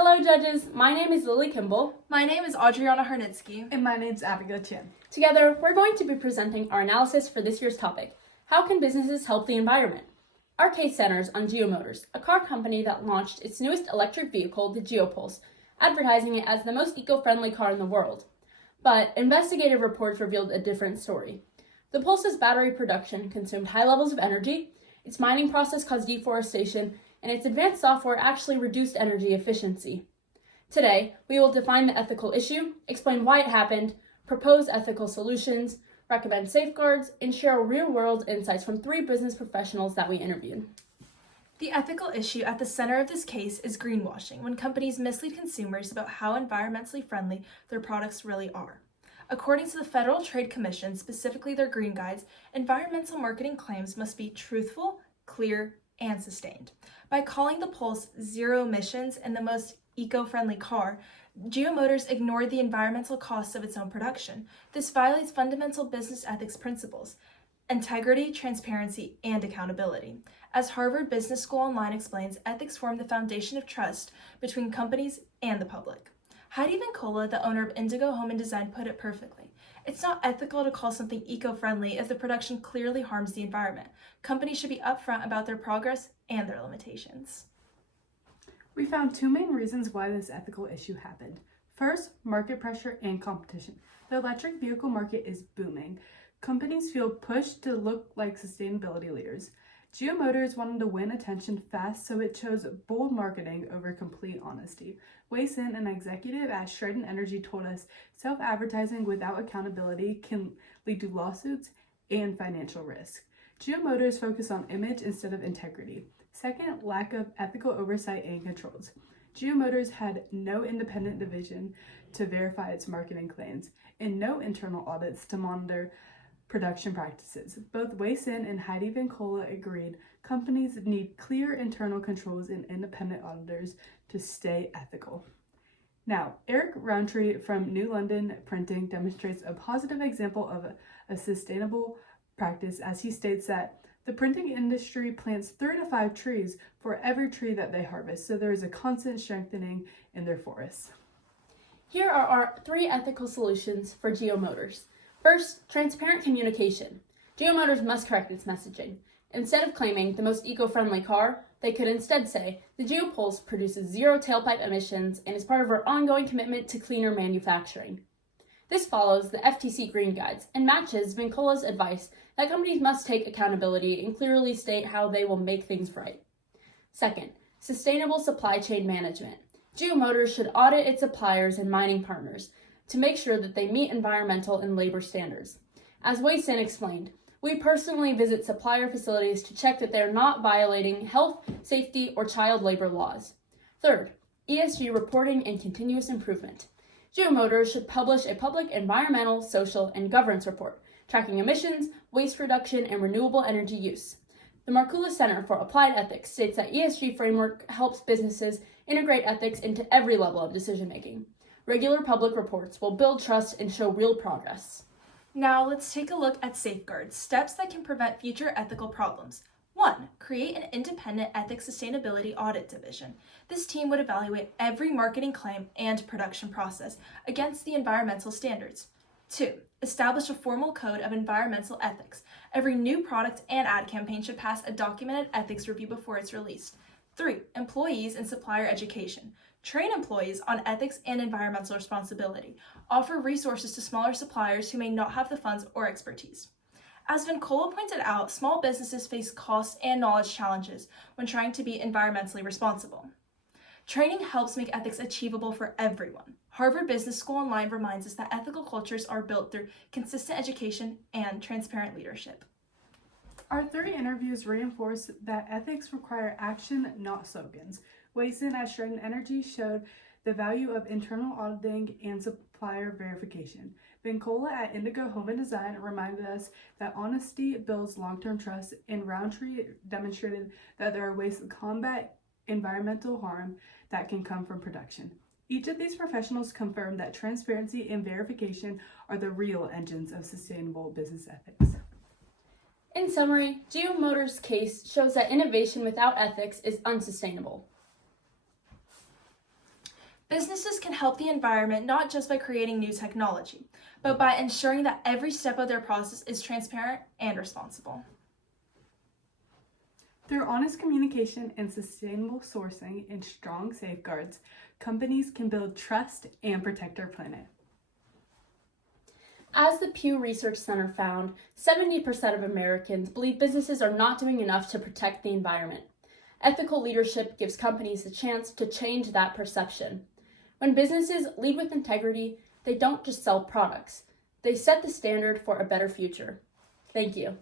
Hello, judges. My name is Lily Kimball. My name is Adriana Harnitsky. And my name's Abigail Chin. Together, we're going to be presenting our analysis for this year's topic, How Can Businesses Help the Environment? Our case centers on GeoMotors, a car company that launched its newest electric vehicle, the GeoPulse, advertising it as the most eco-friendly car in the world. But investigative reports revealed a different story. The Pulse's battery production consumed high levels of energy, its mining process caused deforestation, and its advanced software actually reduced energy efficiency. Today, we will define the ethical issue, explain why it happened, propose ethical solutions, recommend safeguards, and share real-world insights from 3 business professionals that we interviewed. The ethical issue at the center of this case is greenwashing, when companies mislead consumers about how environmentally friendly their products really are. According to the Federal Trade Commission, specifically their green guides, environmental marketing claims must be truthful, clear, and sustained. By calling the Pulse zero emissions and the most eco-friendly car, GeoMotors ignored the environmental costs of its own production. This violates fundamental business ethics principles: integrity, transparency, and accountability. As Harvard Business School Online explains, ethics form the foundation of trust between companies and the public. Heidi Vincola, the owner of Indigo Home and Design, put it perfectly. It's not ethical to call something eco-friendly if the production clearly harms the environment. Companies should be upfront about their progress and their limitations. We found 2 main reasons why this ethical issue happened. First, market pressure and competition. The electric vehicle market is booming. Companies feel pushed to look like sustainability leaders. GeoMotors wanted to win attention fast, so it chose bold marketing over complete honesty. Wei Sin, an executive at Shredden Energy, told us self-advertising without accountability can lead to lawsuits and financial risk. GeoMotors focused on image instead of integrity. Second, lack of ethical oversight and controls. GeoMotors had no independent division to verify its marketing claims and no internal audits to monitor production practices. Both Wei Sin and Heidi Vincola agreed companies need clear internal controls and independent auditors to stay ethical. Now, Eric Roundtree from New London Printing demonstrates a positive example of a sustainable practice, as he states that the printing industry plants 3 to 5 trees for every tree that they harvest, so there is a constant strengthening in their forests. Here are our 3 ethical solutions for GeoMotors. First, transparent communication. GeoMotors must correct its messaging. Instead of claiming the most eco-friendly car, they could instead say the GeoPulse produces 0 tailpipe emissions and is part of our ongoing commitment to cleaner manufacturing. This follows the FTC Green Guides and matches Vincola's advice that companies must take accountability and clearly state how they will make things right. Second, sustainable supply chain management. GeoMotors should audit its suppliers and mining partners to make sure that they meet environmental and labor standards. As Wei Sin explained, we personally visit supplier facilities to check that they are not violating health, safety, or child labor laws. Third, ESG reporting and continuous improvement. GeoMotors should publish a public environmental, social, and governance report, tracking emissions, waste reduction, and renewable energy use. The Markula Center for Applied Ethics states that ESG framework helps businesses integrate ethics into every level of decision-making. Regular public reports will build trust and show real progress. Now let's take a look at safeguards, steps that can prevent future ethical problems. 1. Create an independent ethics sustainability audit division. This team would evaluate every marketing claim and production process against the environmental standards. 2. Establish a formal code of environmental ethics. Every new product and ad campaign should pass a documented ethics review before it's released. 3. Employees and supplier education. Train employees on ethics and environmental responsibility. Offer resources to smaller suppliers who may not have the funds or expertise. As Vincola pointed out, small businesses face cost and knowledge challenges when trying to be environmentally responsible. Training helps make ethics achievable for everyone. Harvard Business School Online reminds us that ethical cultures are built through consistent education and transparent leadership. Our 3 interviews reinforce that ethics require action, not slogans. Wei Sin at Shredden Energy showed the value of internal auditing and supplier verification. Vincola at Indigo Home and Design reminded us that honesty builds long-term trust, and Roundtree demonstrated that there are ways to combat environmental harm that can come from production. Each of these professionals confirmed that transparency and verification are the real engines of sustainable business ethics. In summary, GeoMotors' case shows that innovation without ethics is unsustainable. Businesses can help the environment not just by creating new technology, but by ensuring that every step of their process is transparent and responsible. Through honest communication and sustainable sourcing and strong safeguards, companies can build trust and protect our planet. As the Pew Research Center found, 70% of Americans believe businesses are not doing enough to protect the environment. Ethical leadership gives companies a chance to change that perception. When businesses lead with integrity, they don't just sell products. They set the standard for a better future. Thank you.